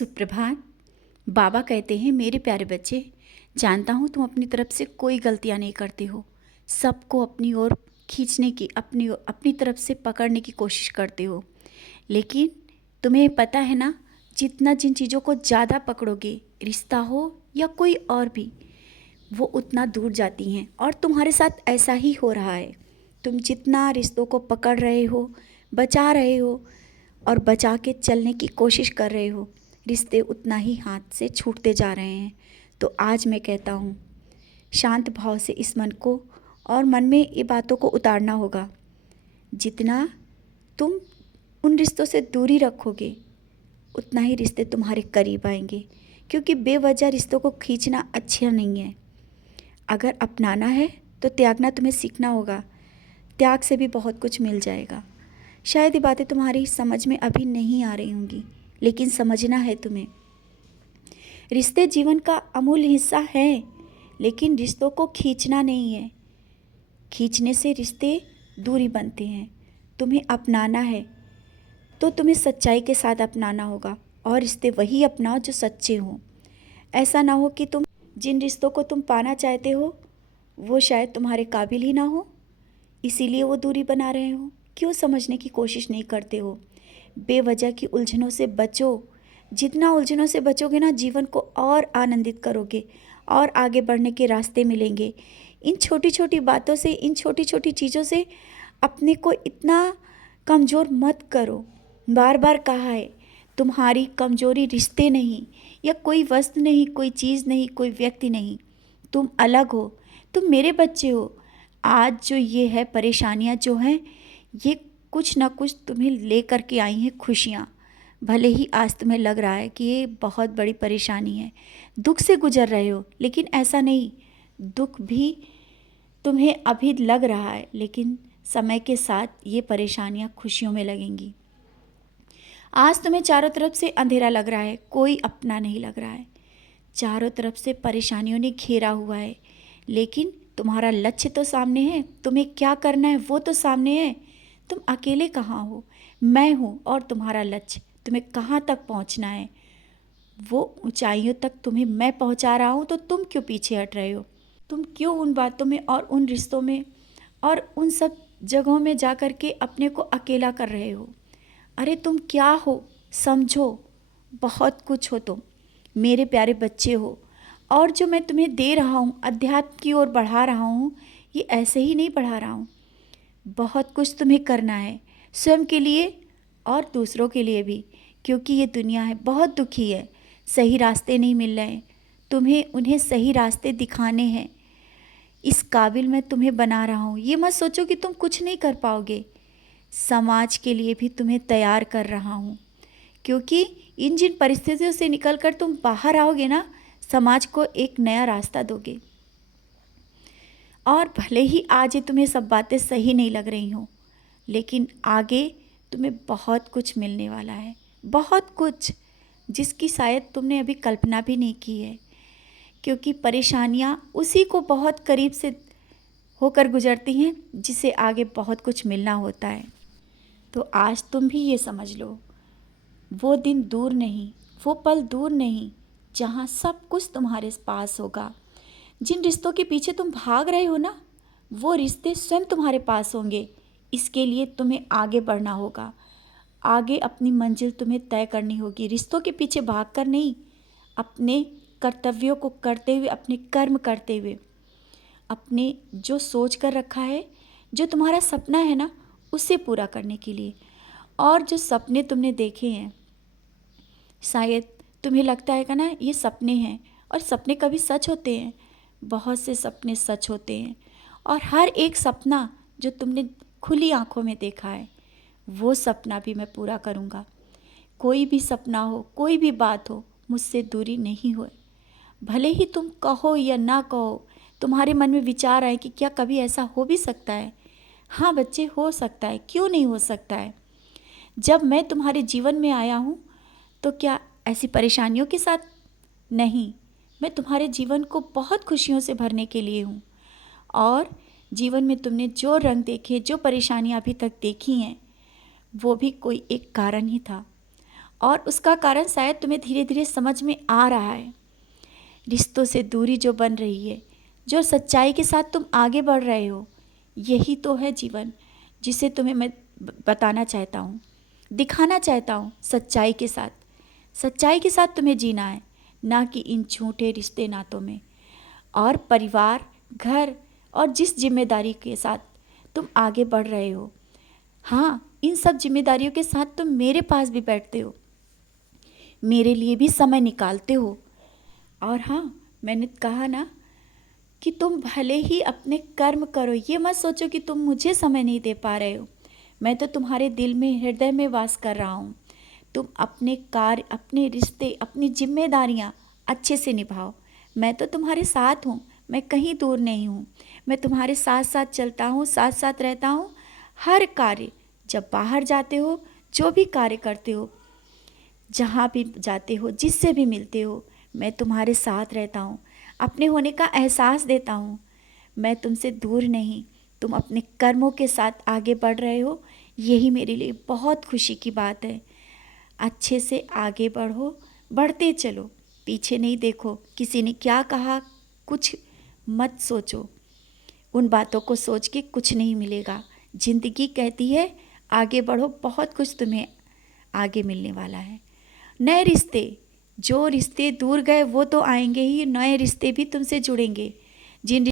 सुप्रभात। बाबा कहते हैं, मेरे प्यारे बच्चे, जानता हूँ तुम अपनी तरफ से कोई गलतियाँ नहीं करते हो। सबको अपनी ओर खींचने की, अपनी तरफ से पकड़ने की कोशिश करते हो। लेकिन तुम्हें पता है ना, जितना जिन चीज़ों को ज़्यादा पकड़ोगे, रिश्ता हो या कोई और भी, वो उतना दूर जाती हैं। और तुम्हारे साथ ऐसा ही हो रहा है। तुम जितना रिश्तों को पकड़ रहे हो, बचा रहे हो और बचा के चलने की कोशिश कर रहे हो, रिश्ते उतना ही हाथ से छूटते जा रहे हैं। तो आज मैं कहता हूँ, शांत भाव से इस मन को और मन में ये बातों को उतारना होगा। जितना तुम उन रिश्तों से दूरी रखोगे, उतना ही रिश्ते तुम्हारे करीब आएंगे। क्योंकि बेवजह रिश्तों को खींचना अच्छा नहीं है। अगर अपनाना है तो त्यागना तुम्हें सीखना होगा। त्याग से भी बहुत कुछ मिल जाएगा। शायद ये बातें तुम्हारी समझ में अभी नहीं आ रही होंगी, लेकिन समझना है तुम्हें। रिश्ते जीवन का अमूल्य हिस्सा है, लेकिन रिश्तों को खींचना नहीं है। खींचने से रिश्ते दूरी बनते हैं। तुम्हें अपनाना है तो तुम्हें सच्चाई के साथ अपनाना होगा, और रिश्ते वही अपनाओ जो सच्चे हों। ऐसा ना हो कि तुम जिन रिश्तों को तुम पाना चाहते हो वो शायद तुम्हारे काबिल ही ना हो, इसीलिए वो दूरी बना रहे हो। क्यों समझने की कोशिश नहीं करते हो? बेवजह की उलझनों से बचो। जितना उलझनों से बचोगे ना, जीवन को और आनंदित करोगे और आगे बढ़ने के रास्ते मिलेंगे। इन छोटी छोटी बातों से, इन छोटी छोटी चीज़ों से अपने को इतना कमज़ोर मत करो। बार बार कहा है, तुम्हारी कमज़ोरी रिश्ते नहीं, या कोई वस्तु नहीं, कोई चीज़ नहीं, कोई व्यक्ति नहीं। तुम अलग हो, तुम मेरे बच्चे हो। आज जो ये है परेशानियाँ जो हैं, ये कुछ ना कुछ तुम्हें ले कर के आई हैं खुशियाँ। भले ही आज तुम्हें लग रहा है कि ये बहुत बड़ी परेशानी है, दुख से गुजर रहे हो, लेकिन ऐसा नहीं। दुख भी तुम्हें अभी लग रहा है, लेकिन समय के साथ ये परेशानियाँ खुशियों में लगेंगी। आज तुम्हें चारों तरफ से अंधेरा लग रहा है, कोई अपना नहीं लग रहा है। चारों तरफ से परेशानियों ने घेरा हुआ है, लेकिन तुम्हारा लक्ष्य तो सामने है। तुम्हें क्या करना है वो तो सामने है। तुम अकेले कहाँ हो? मैं हूँ, और तुम्हारा लक्ष्य, तुम्हें कहाँ तक पहुँचना है, वो ऊंचाइयों तक तुम्हें मैं पहुँचा रहा हूँ। तो तुम क्यों पीछे हट रहे हो? तुम क्यों उन बातों में और उन रिश्तों में और उन सब जगहों में जा कर के अपने को अकेला कर रहे हो? अरे तुम क्या हो, समझो। बहुत कुछ हो तुम, मेरे प्यारे बच्चे हो। और जो मैं तुम्हें दे रहा हूँ, अध्यात्म की ओर बढ़ा रहा हूँ, ये ऐसे ही नहीं बढ़ा रहा हूँ। बहुत कुछ तुम्हें करना है, स्वयं के लिए और दूसरों के लिए भी। क्योंकि ये दुनिया है बहुत दुखी है, सही रास्ते नहीं मिल रहे हैं। तुम्हें उन्हें सही रास्ते दिखाने हैं। इस काबिल मैं तुम्हें बना रहा हूँ। ये मत सोचो कि तुम कुछ नहीं कर पाओगे। समाज के लिए भी तुम्हें तैयार कर रहा हूँ। क्योंकि इन जिन परिस्थितियों से निकलकर तुम बाहर आओगे ना, समाज को एक नया रास्ता दोगे। और भले ही आज ये तुम्हें सब बातें सही नहीं लग रही हों, लेकिन आगे तुम्हें बहुत कुछ मिलने वाला है। बहुत कुछ, जिसकी शायद तुमने अभी कल्पना भी नहीं की है। क्योंकि परेशानियाँ उसी को बहुत करीब से होकर गुजरती हैं जिसे आगे बहुत कुछ मिलना होता है। तो आज तुम भी ये समझ लो, वो दिन दूर नहीं, वो पल दूर नहीं, जहाँ सब कुछ तुम्हारे पास होगा। जिन रिश्तों के पीछे तुम भाग रहे हो ना, वो रिश्ते स्वयं तुम्हारे पास होंगे। इसके लिए तुम्हें आगे बढ़ना होगा। आगे अपनी मंजिल तुम्हें तय करनी होगी, रिश्तों के पीछे भागकर नहीं, अपने कर्तव्यों को करते हुए, अपने कर्म करते हुए, अपने जो सोच कर रखा है, जो तुम्हारा सपना है ना, उसे पूरा करने के लिए। और जो सपने तुमने देखे हैं, शायद तुम्हें लगता है कि ना ये सपने हैं, और सपने कभी सच होते हैं। बहुत से सपने सच होते हैं, और हर एक सपना जो तुमने खुली आंखों में देखा है, वो सपना भी मैं पूरा करूँगा। कोई भी सपना हो, कोई भी बात हो, मुझसे दूरी नहीं हो। भले ही तुम कहो या ना कहो, तुम्हारे मन में विचार आए कि क्या कभी ऐसा हो भी सकता है। हाँ बच्चे, हो सकता है, क्यों नहीं हो सकता है। जब मैं तुम्हारे जीवन में आया हूँ तो क्या ऐसी परेशानियों के साथ? नहीं, मैं तुम्हारे जीवन को बहुत खुशियों से भरने के लिए हूँ। और जीवन में तुमने जो रंग देखे, जो परेशानियाँ अभी तक देखी हैं, वो भी कोई एक कारण ही था। और उसका कारण शायद तुम्हें धीरे धीरे समझ में आ रहा है। रिश्तों से दूरी जो बन रही है, जो सच्चाई के साथ तुम आगे बढ़ रहे हो, यही तो है जीवन, जिसे तुम्हें मैं बताना चाहता हूँ, दिखाना चाहता हूँ। सच्चाई के साथ तुम्हें जीना है, ना कि इन झूठे रिश्ते नातों में। और परिवार, घर और जिस जिम्मेदारी के साथ तुम आगे बढ़ रहे हो, हाँ, इन सब जिम्मेदारियों के साथ तुम मेरे पास भी बैठते हो, मेरे लिए भी समय निकालते हो। और हाँ, मैंने कहा ना कि तुम भले ही अपने कर्म करो, ये मत सोचो कि तुम मुझे समय नहीं दे पा रहे हो। मैं तो तुम्हारे दिल में, हृदय में वास कर रहा हूँ। तुम अपने कार्य, अपने रिश्ते, अपनी जिम्मेदारियाँ अच्छे से निभाओ। मैं तो तुम्हारे साथ हूँ, मैं कहीं दूर नहीं हूँ। मैं तुम्हारे साथ साथ चलता हूँ, साथ साथ रहता हूँ। हर कार्य, जब बाहर जाते हो, जो भी कार्य करते हो, जहाँ भी जाते हो, जिससे भी मिलते हो, मैं तुम्हारे साथ रहता हूँ, अपने होने का एहसास देता हूँ। मैं तुमसे दूर नहीं, तुम अपने कर्मों के साथ आगे बढ़ रहे हो, यही मेरे लिए बहुत खुशी की बात है। अच्छे से आगे बढ़ो, बढ़ते चलो, पीछे नहीं देखो, किसी ने क्या कहा कुछ मत सोचो। उन बातों को सोच के कुछ नहीं मिलेगा। जिंदगी कहती है आगे बढ़ो, बहुत कुछ तुम्हें आगे मिलने वाला है। नए रिश्ते, जो रिश्ते दूर गए वो तो आएंगे ही, नए रिश्ते भी तुमसे जुड़ेंगे। जिन